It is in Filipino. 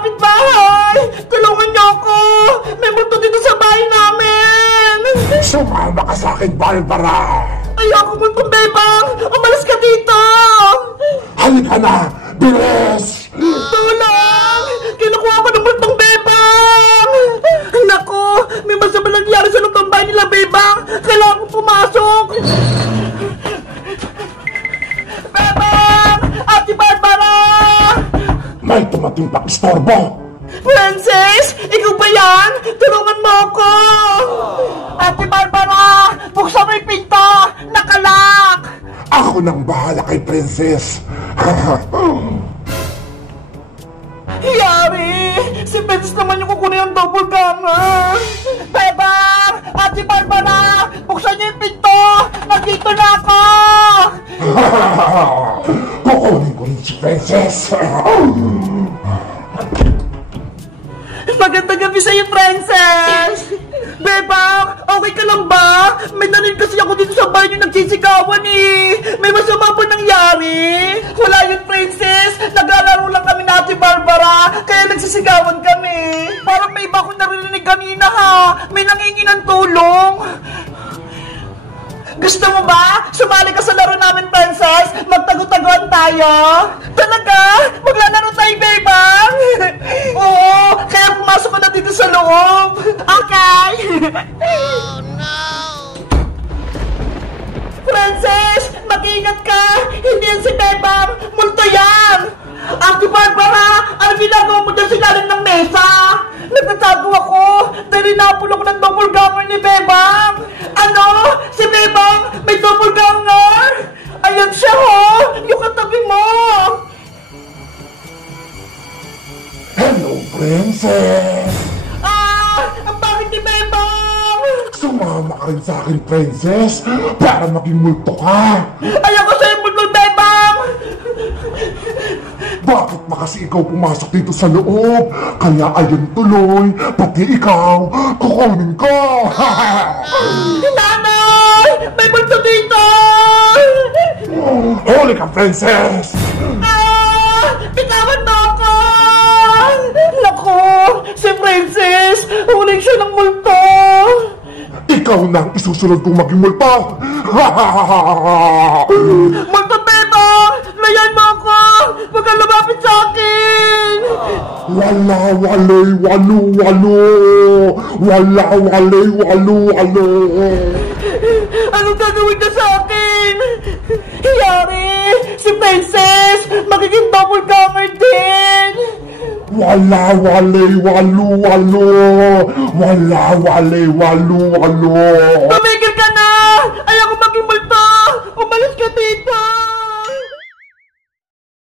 kapitbahay! Tulungan niyo ako! May multo dito sa bahay namin! Sumama ka sa akin, Barbara! Ayoko multong bebang! Umalis ka dito! Halika na! Bilis! Tulong! Kinukuha ko ng multong bebang! Naku! May masama nangyari sa loob ng bahay nila, bebang! Kailangan kong pumasok! Bebang! Ate Barbara! May tumating pang-istorbo! Princess! Ikaw ba yan? Tulungan mo ako! Ate Barbara! Buksan mo yung pinto! Nakalak! Ako nang bahala kay Princess! Yari! Si Princess naman yung kukunin ng doppelganger! Bebang! Ate Barbara! Buksan niyo yung pinto! Nandito na ako! Kukunin ko rin si Princess! Magandang gabi sa'yo, Princess! Bebang, okay ka lang ba? May narinig kasi ako dito sa bahay yung nagsisigawan eh. May masama ba nangyari? Wala yun, Princess. Naglalaro lang kami na Ate Barbara, kaya nagsisigawan kami. Parang may iba akong narinig kanina ha. May nangingi ng tulong. Gusto mo ba? Sumali ka sa laro namin, Princess? Magtago-taguan tayo? Talaga? Maglalaro tayo, Bebang? Oo, kaya pumasok ka na dito sa loob. Okay? Oh, no! Princess, mag-ingat ka! Hindi yan si Bebang! Multo yan! Ate Barbara, ano ginagawa mo dyan sa ilalim ng mesa? Nagtatago ako dahil napul ako ng doppelganger ni Bebang! Ano? Si Bebang may doppelganger? Ayan siya ho! Yung katabi mo! Hello, Princess! Ang bakit ni Bebang? Sumama ka rin sa akin, Princess, para maging multo ka! Ayoko sa'yo multo, Bebang! Bakit na kasi ikaw pumasok dito sa loob? Kaya ayun tuloy, pati ikaw, kukunin ko! Nanay! May multo dito! Huli ka, Princess! Bitawan mo ako! Naku! Si Princess! Huling siya ng multo! Ikaw na ang isusunod kong maging multo! Multo, Bebang! Layan mo ako! Huwag kang lumapit sa akin! Wala, walay, walu, walu! Wala, walay, walu, walu! Anong gagawin ka sa akin? Yari! Si Princess! Magiging doppelganger din! Wala, walay, walu, walu! Wala, walay, walu, walu! Tumigil ka na! Ayoko maging multo! Umalis ka dito!